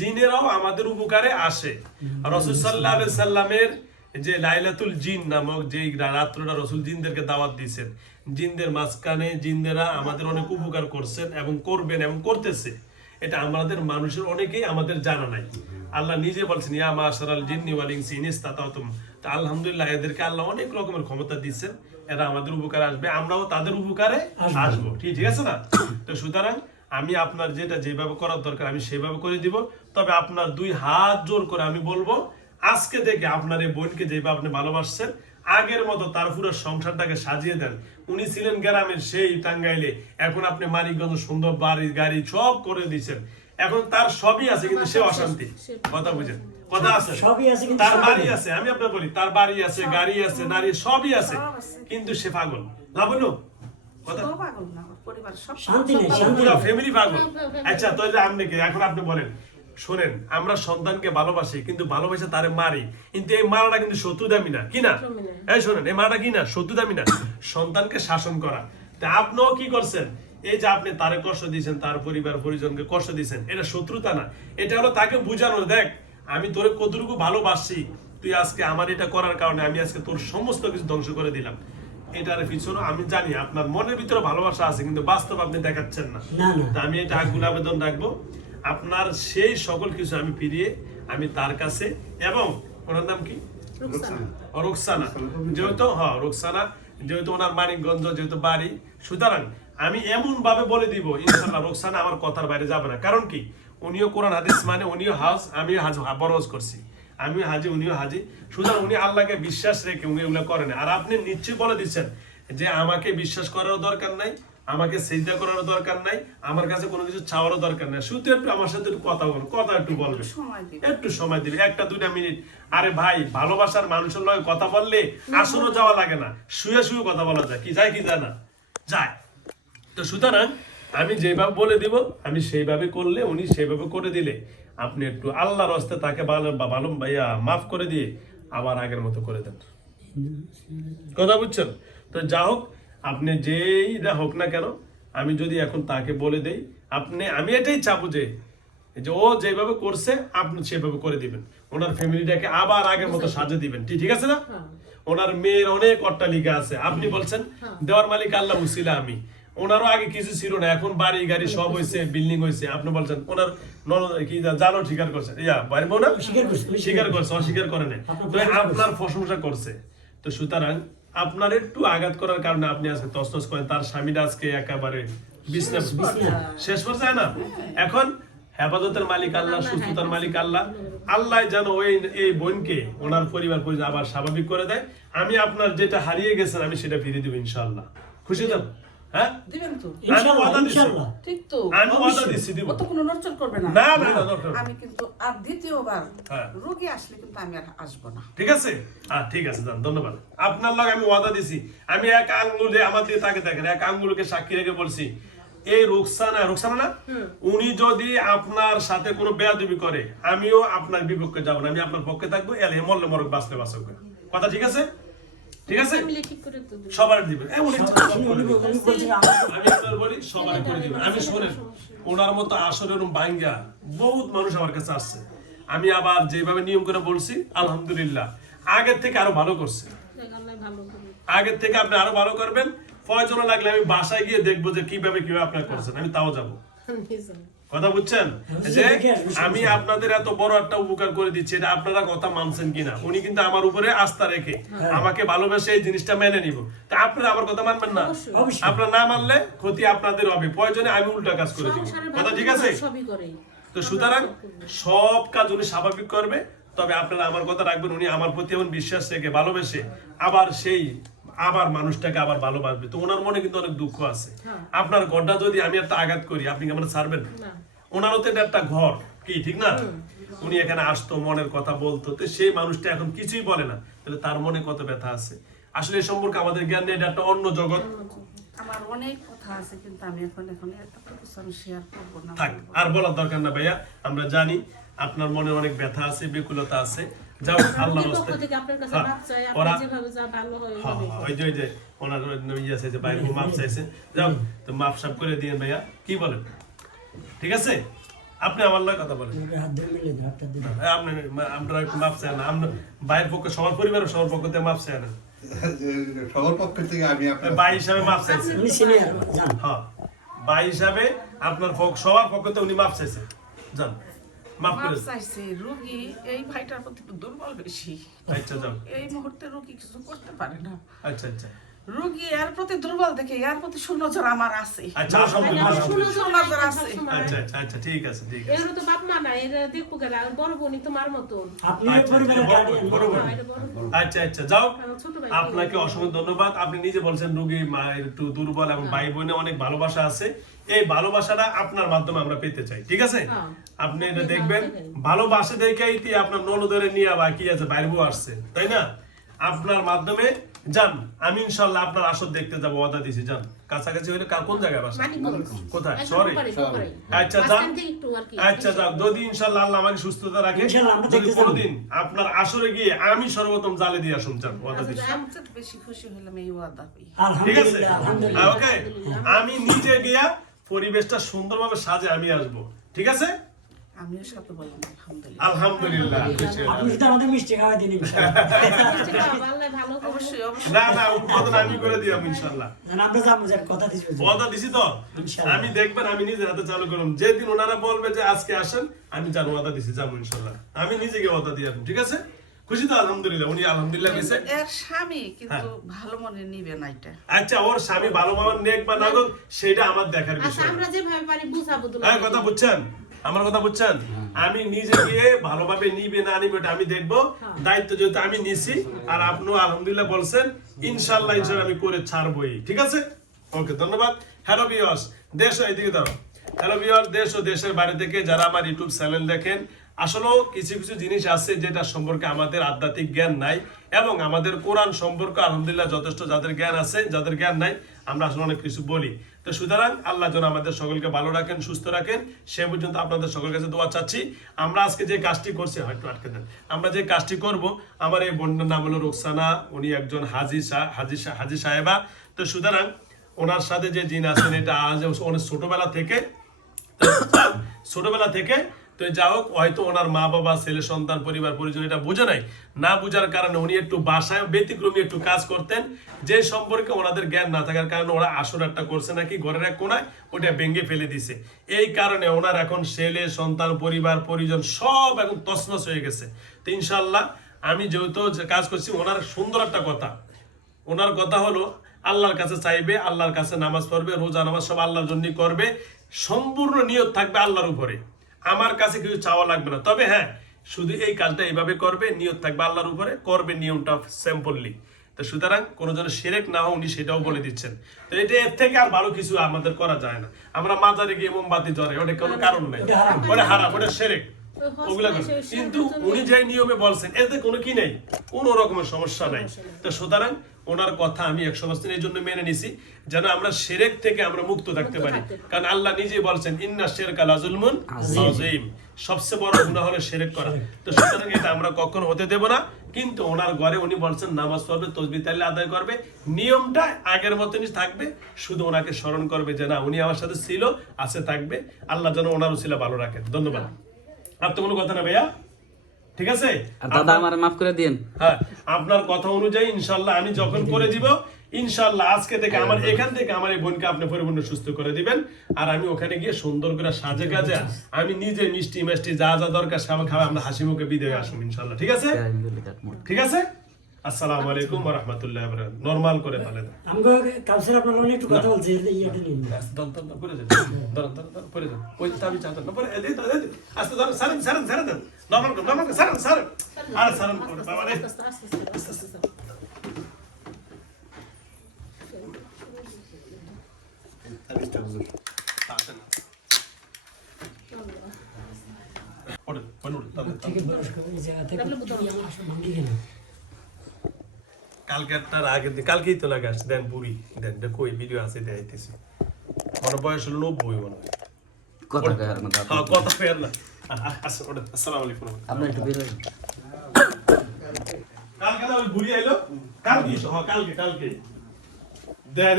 জিনেরাও আমাদের উপকারে আসে। রাসূল সাল্লাল্লাহু আলাইহি সাল্লামের যে লাইলাতুল জিন নামক যে রাত্রটা রাসূল জিনদেরকে দাওয়াত দিয়েছেন, জিনদের মাঝখানে জিনদেরা আমাদের অনেক উপকার করছেন এবং করবেন এবং করতেছে, এটা আমাদের মানুষের অনেকেই আমাদের জানা নাই। আল্লাহ নিজে বলছেন ইয়া মাশারাল জিন্নি ওয়াল ইনসি ইন ইসতাতাতুম। তা আলহামদুলিল্লাহ এদেরকে আল্লাহ অনেক রকমের ক্ষমতা দিচ্ছেন, এরা আমাদের উপকারে আসবে, আমরাও তাদের উপকারে আসবো। ঠিক আছে না? তো সুতরাং আমি আপনার যেটা যেভাবে করার দরকার আমি সেভাবে করে দিব। তবে আপনার দুই হাত জোর করে আমি বলবো, আজকে থেকে আপনার এই বোনকে যেভাবে আপনি ভালোবাসছেন আগের মতো তার পুরো সংসারটাকে সাজিয়ে দেন। উনি ছিলেন গ্রামের সেই টাঙ্গাইলে, এখন আপনি মানিকগঞ্জ সুন্দর বাড়ি গাড়ি সব করে দিচ্ছেন, এখন তার সবই আছে কিন্তু সে অশান্তি। কথা বুঝেন? কথা আছে, তার বাড়ি আছে, আমি আপনার বলি তার বাড়ি আছে, গাড়ি আছে, নারী সবই আছে, কিন্তু সে পাগল না। বললো কথা ফ্যামিলি পাগল। আচ্ছা তো এখন আপনি বলেন, শোনেন, আমরা সন্তানকে ভালোবাসি কিন্তু ভালোবাসে তারে মারি, কিন্তু এই মারাটা কিন্তু শত্রু দামি না, কি না? এই শোনেন, এই মারাটা কি না? শত্রু দামি না, সন্তানকে শাসন করা। তা আপনিও কি করছেন? এই যে আপনি তারে কষ্ট দিয়েছেন, তার পরিবার পরিজনকে কষ্ট দিয়েছেন, এটা শত্রুতা না, এটা হলো তাকে বুঝানো, দেখ আমি তোরে কতটুকু ভালোবাসি, তুই আজকে আমার এটা করার কারণে আমি আজকে তোর সমস্ত কিছু ধ্বংস করে দিলাম। এটার পিছনে আমি জানি আপনার মনের ভিতরে ভালোবাসা আছে, কিন্তু বাস্তব আপনি দেখাচ্ছেন না। আমি এটা আকুল আবেদন রাখবো, আপনার সেই সকল কিছু আমি ফিরিয়ে আমি তার কাছে, এবং ওনার নাম কি? রোকসানা। যেহেতু রোকসানা, যেহেতু ওনার মানিকগঞ্জ, যেহেতু বাড়ি, সুতরাং আমি এমন ভাবে বলে দিব ইনশাআল্লাহ রোকসানা আমার কথার বাইরে যাবে না। কারণ কি, উনিও কোরআন হাদিস মানে, উনিও হাজ, আমিও হাজ, বরজ করছি, আমিও হাজি, উনিও হাজি। সুতরাং উনি আল্লাহকে বিশ্বাস রেখে উনি এগুলো করেন। আর আপনি নিশ্চয়ই বলে দিচ্ছেন যে আমাকে বিশ্বাস করারও দরকার নাই, আমাকে সিজদা করারও দরকার নাই, আমার কাছে কোনো কিছু চাওয়ারও দরকার নাই, শুধু একটু আমার সাথে একটু কথা বলুন, কথা একটু বলবে, একটু সময় দিবে, 1-2 মিনিট। আরে ভাই, ভালোবাসার মানুষের লগে কথা বললে আসরও যাওয়া লাগে না, শুয়ে শুয়ে কথা বলা যায়, কি যায় কি যায় না যায়। তো সুতরাং আমি যেভাবে বলে দিব আমি সেইভাবে করলে, উনি সেইভাবে করে দিলে, আপনি একটু আল্লাহর হস্তে তাকে ভালো ভাইয়া মাফ করে দিয়ে আবার আগের মতো করে দেন। কথা বুঝছেন? তো যা হোক, আপনি যেইটা হোক না কেন, আমি যদি এখন তাকে বলে দেই, আমি এটাই চাবো যে ও যেভাবে করছে আপনি সেভাবে করে দিবেন, ওনার ফ্যামিলিটাকে আবার আগের মতো সাজিয়ে দিবেন। ঠিক আছে না? ওনার মেয়ের অনেক অট্টালিকা আছে, আপনি বলছেন দেওয়ার মালিক আল্লাহ উসিলা আমি, ওনারও আগে কিছু ছিল না, এখন বাড়ি গাড়ি সব হয়েছে, বিল্ডিং হয়েছে। আপনি বলছেন ওনার কি জানো স্বীকার করছে, বাড়ি বউ না স্বীকার করছে, অস্বীকার করে না, তো আপনার প্রশংসা করছে। তো সুতরাং আপনার একটু আঘাত করার কারণে আপনি আজকে তছনছ করেন, তার স্বামীটা আজকে একেবারে বিছনা শেষ পর্যায়ে না। এখন হেফাজতের মালিক আল্লাহ, সুস্থতার মালিক আল্লাহ, আল্লাহ যেন এই বোনকে ওনার পরিবার পরিজন আবার স্বাভাবিক করে দেয়। আমি আপনার যেটা হারিয়ে গেছেন আমি সেটা ফিরিয়ে দেব ইনশাআল্লাহ। খুশি তো? হ্যাঁ দিবেন তো? ইনশাআল্লাহ। ঠিক তো? আমি ওয়াদা দিছি দিব। অত কোনো নড়চড় করবে না। না না না, আমি কিন্তু আর দ্বিতীয়বার রোগী আসলে কিন্তু আমি আর আসব না। ঠিক আছে? ঠিক আছে, ধন্যবাদ। আপনার লগে আমি ওয়াদা দিছি, আমি এক আঙ্গুলে আমার দিয়ে তাকে দেখেন, এক আঙ্গুলকে সাক্ষী রেখে বলছি, এই রোকসানা না, উনি যদি আপনার সাথে কোনো বেয়াদবি করে আমিও আপনার বিপক্ষে যাব না, আমি আপনার পক্ষে থাকবো, এলে মরলে মরক বাঁচলে বাঁচক। কথা ঠিক আছে? ঠিক আছে, সবার দিবেন। আমি আপনার বলি সবার করে দিবেন। আমি শোনেন, ওনার মতো আসলে ভাঙ্গা বহুত মানুষ আমার কাছে আসছে, আমি আবার যেভাবে নিয়ম করে বলছি আলহামদুলিল্লাহ আগের থেকে আরো ভালো করছে, আগের থেকে আপনি আরো ভালো করবেন। প্রয়োজন লাগলে আমি বাসায় গিয়ে দেখবো যে কিভাবে আপনার করছেন, আমি তাও যাবো। কথা বুঝছেন? যে আমি আপনাদের এত বড় একটা উপকার করে দিচ্ছি, এটা আপনারা কথা মানছেন কিনা। উনি কিন্তু আমার উপরে আস্থা রেখে আমাকে ভালোবেসে এই জিনিসটা মেনে নিব, তা আপনারা আমার কথা মানবেন না? আপনারা না মানলে ক্ষতি আপনাদের হবে, প্রয়োজনে আমি উল্টা কাজ করে দিব। কথা ঠিক আছে? তো সুতরাং সব কাজ উনি স্বাভাবিক করবে, তবে আপনারা আমার কথা রাখবেন, উনি আমার প্রতি এমন বিশ্বাস রেখে ভালোবেসে আবার মানুষটাকে আবার ভালোবাসবে। তো ওনার মনে কিন্তু অনেক দুঃখ আছে। আপনার ঘরটা যদি আমি একটা আঘাত করি আপনি কি আমার ছাড়বেন? ওনারও তো এটা একটা ঘর, কি ঠিক না? উনি এখানে আসতো, মনের কথা বলতো, তো সেই মানুষটা এখন কিছুই বলে না, তাহলে তার মনে কত ব্যথা আছে। আসলে এই সম্পর্কে আমাদের জ্ঞান নেই, এটা একটা অন্য জগৎ। আমার অনেক কথা আছে কিন্তু আমি এখন একটা কিছু শেয়ার করব না। থাক, আর বলার দরকার না ভাইয়া, আমরা জানি আপনার মনে অনেক ব্যথা আছে, বেকুলতা আছে। যাও, আল্লাহর রাস্তায় আপনার কাছে মাপ চাই, আপনি যেভাবে যা ভালো হয় ওই যে ওনার নবী আছে যে ভাই মাপ চাইছে, যাও তো মাপ সাপ করে দিয়েন ভাইয়া, কি বলেন? ঠিক আছে? আপনি আমার লগে কথা বলেন। হাত ধরে মিলে দাও, হাতটা দিন। আপনি আমরা একটু মাপ চাই না, আমরা ভাইয়ের পক্ষে সবার পরিবারের সবার পক্ষ থেকে মাপ চাই না, সবার পক্ষ থেকে আমি আপনার ভাই হিসাবে মাপ চাইছে। উনি সিনিয়র জান। হ্যাঁ, ভাই হিসাবে আপনার সবার পক্ষ থেকে উনি মাপ চাইছে, যান মাপ করে মাপ চাইছে। রোগী এই ভাইটার প্রতি একটু দুর্বল বেশি, আচ্ছা যাও, এই মুহূর্তে রোগী কিছু করতে পারে না। আচ্ছা আচ্ছা রোগী এর প্রতি দুর্বল দেখে এর প্রতি সুনজর আমার আছে। আচ্ছা আলহামদুলিল্লাহ, সুনজর আছে। আচ্ছা আচ্ছা আচ্ছা ঠিক আছে ঠিক আছে। এর তো বাপ মা না, এর দেখবো কেন, বড় বোনই তোমার মতন। আপনি আচ্ছা, পরিবারের আচ্ছা, গার্ডিয়ান। বড় বোন। হ্যাঁ, এটা বড় বোন। আচ্ছা আচ্ছা যাও, আমার ছোট ভাই। আপনাকে অসংখ্য ধন্যবাদ। আপনি নিজে বলছেন রোগী মায়ের একটু দুর্বল এবং ভাই বোনে অনেক ভালোবাসা আছে, এই ভালোবাসাটা আপনার মাধ্যমে আমরা পেতে চাই, ঠিক আছে? হ্যাঁ। আপনি এটা দেখবেন, ভালোবাসা দেখেই তো আপনার ননদরে নিয়ে আবার কি আছে বাইরে বউ আসছে, তাই না? আপনার মাধ্যমে যান, আমি ইনশাআল্লাহ আপনার আসর দেখতে যাবো, ওয়াদা দিছি। যান, কাছাকাছি হইলে কোন জায়গায় বাসা? মানিকগঞ্জ। কোথায়? একদম শহরে? উপরে। আচ্ছা যান, মাঝখান থেকে একটু আর কি। আচ্ছা যাক, যদি ইনশাআল্লাহ আল্লাহ আমাকে সুস্থতা রাখে, ইনশাআল্লাহ আমরা যদি দেখতে যাবো। কোনোদিন আপনার আসরে গিয়ে আমি সর্বপ্রথম জালে দিয়ে আসুন, যান, ওয়াদা দিছি। সবচেয়ে বেশি খুশি হলাম এই ওয়াদা পেয়ে। ঠিক আছে? আলহামদুলিল্লাহ, আলহামদুলিল্লাহ। ওকে, আমি নিজে গিয়া পরিবেশটা সুন্দরভাবে সাজে আমি আসবো, ঠিক আছে? আমিও সাথে বললাম আলহামদুলিল্লাহ। আলহামদুলিল্লাহ, খুশি হলাম। আপনি শুধু আমাদের মিষ্টি খাওয়া দিন ইনশাআল্লাহ। মিষ্টি খাওয়া, আল্লাহ ভালো করবে। অবশ্যই অবশ্যই। না না, উদ্বোধন আমি করে দিলাম ইনশাআল্লাহ। জান, আমরা যাবো, যান, কথা দিছি। ওয়াদা দিছি তো, ইনশাআল্লাহ। আমি দেখবেন আমি নিজের হাতে চালু করলাম, যেদিন ওনারা বলবে যে আজকে আসেন, আমি জান ওয়াদা দিছি, যাবো ইনশাআল্লাহ। আমি নিজে গিয়ে ওয়াদা দিয়ে আসবো, ঠিক আছে? খুশি তো? আলহামদুলিল্লাহ, উনি আলহামদুলিল্লাহ গেছে। এর স্বামী কিন্তু ভালো মনে নিবে না এটা। আচ্ছা, ওর স্বামী ভালো মামার নেক বা নাগক সেটা আমার দেখার আচ্ছা, বিষয়। আমরা যেভাবে পারি বুঝাবো দুলা। হ্যাঁ, কথা বুঝছেন? আমার কথা বুঝছেন? আমি নিজে গিয়ে ভালোভাবে নিবে না নিবে এটা আমি দেখবো, দায়িত্ব যেহেতু আমি নিছি, আর আপনিও আলহামদুলিল্লাহ বলছেন, ইনশাআল্লাহ ইনশাআল্লাহ আমি করে ছাড়বই, ঠিক আছে? ওকে, ধন্যবাদ। হ্যালো ভিউয়ার্স, দেশ ও এদিকে দাও। হ্যালো ভিউয়ার, দেশ ও দেশের বাইরে থেকে যারা আমার ইউটিউব চ্যানেল দেখেন, আসলেও কিছু কিছু জিনিস আছে যেটা সম্পর্কে আমাদের আধ্যাত্মিক জ্ঞান নাই, এবং আমাদের কোরআন সম্পর্কে আলহামদুলিল্লাহ যথেষ্ট যাদের জ্ঞান আছে, যাদের জ্ঞান নাই আমরা আসলে অনেক কিছু বলি। তো সুতরাং আল্লাহ যেন আমাদের সকলকে ভালো রাখেন, সুস্থ রাখেন, সে পর্যন্ত আপনাদের সকলের কাছে দোয়া চাচ্ছি। আমরা আজকে যে কাজটি করছি, হয়তো আটকে দেন, আমরা যে কাজটি করব, আমার এই বোনের নাম হলো রোকসানা, উনি একজন হাজি সাহেবা। তো সুতরাং ওনার সাথে যে জিন আছেন, এটা আজ অনেক ছোটবেলা থেকে তো যা হোক, হয়তো ওনার মা বাবা, ছেলে সন্তান, পরিবার পরিজন এটা বুঝে নাই, না বুঝার কারণে উনি একটু বাসায় ব্যতিক্রমী একটু কাজ করতেন, যে সম্পর্কে ওনাদের জ্ঞান না থাকার কারণে ওরা আসর একটা করছে নাকি ঘরের এক কোনায়, ওটা ভেঙে ফেলে দিছে। এই কারণে ওনার এখন ছেলে সন্তান পরিবার পরিজন সব এখন তছনছ হয়ে গেছে। তো ইনশাল্লাহ আমি যেহেতু কাজ করছি, ওনার সুন্দর একটা কথা, ওনার কথা হলো আল্লাহর কাছে চাইবে, আল্লাহর কাছে নামাজ পড়বে, রোজা নামাজ সব আল্লাহর জন্য করবে, সম্পূর্ণ নিয়ত থাকবে আল্লাহর উপরে, আমার কাছে কিছু চাওয়া লাগবে না। তবে হ্যাঁ, শুধু এই কাজটা এইভাবে করবে, নিয়ত থাকবে আল্লাহর উপরে, করবে নিয়মটা সিম্পলি। তো সুতরাং কোনো যেন শিরক না হয়, উনি সেটাও বলে দিচ্ছেন। তো এটা এর থেকে আর ভালো কিছু আমাদের করা যায় না। আমরা মাজারে গিয়ে মোমবাতি জ্বলে, ওটা কোনো কারণ নেই, ওটা হারাম, ওটা শিরক, ওগুলা করে। কিন্তু উনি যে নিয়মে বলছেন, এতে কোনো কি নেই, কোনো রকমের সমস্যা নাই। তো সুতরাং ওনার কথা আমি 100% এই জন্য মেনে নিছি, যেন আমরা শিরক থেকে আমরা মুক্ত থাকতে পারি। কারণ আল্লাহ নিজেই বলছেন, ইন্না শিরকা লাযুলমুন আযীম, সবচেয়ে বড় গুনাহ হলো শিরক করা। তো সুতরাং এটা আমরা কখনো হতে দেব না। কিন্তু ওনার ঘরে উনি বলছেন নামাজ পড়বে, তাসবিহ তাহলিল আদায় করবে, নিয়মটা আগের মতনই থাকবে, শুধু ওনাকে স্মরণ করবে যে না, উনি আমার সাথে ছিল, আছে, থাকবে। আল্লাহ যেন ওনার উসিলা ভালো রাখেন। ধন্যবাদ। আর তো কোনো কথা না ভাইয়া, ঠিক আছে? দাদা আমার মাফ করে দিন। হ্যাঁ, আপনার কথা অনুযায়ী ইনশাআল্লাহ আমি যখন করে দিব, ইনশাআল্লাহ আজকে থেকে আমার এখান থেকে আমার এই বোনকে আপনি পরিপূর্ণ সুস্থ করে দিবেন, আর আমি ওখানে গিয়ে সুন্দর করে সাজে কাজে আমি নিজে মিষ্টি মিষ্টি যা যা দরকার সব খাওয়া, আমরা হাসি মুখে বিদায় আসুন ইনশাআল্লাহ, ঠিক আছে? ঠিক আছে। আসসালামু আলাইকুম ওয়া রাহমাতুল্লাহি ওয়া বারাকাতুহু। নরমাল করে তাহলে আমগো কাউন্সিলর আপনার মনে একটু কথা বলছি, ইয়েটা নিন। পরে যান, পরে যান, ওই তাবি চাঁদ না পরে এদিকে আস্তে ধরেন, সারেন নরমাল করে সারেন আরে সারেন বাবা রে, আস্তে। থেকে বয়স্ক এই জায়গা থেকে আসো ভাঙ্গি গেল। কালকে একটা আগে কালকেই তো লাগে আসছে, দেন বুড়ি দেন কই ভিডিও আছে দেখাইতেছি, মনে বয়স হলো 90 মনে হয়, কথা কয়ার মতো হ্যাঁ কথা ফের না। আচ্ছা ওটা, আসসালামু আলাইকুম। আপনি একটু বের হন। কালকে ওই বুড়ি আইলো, কালকে কালকে দেন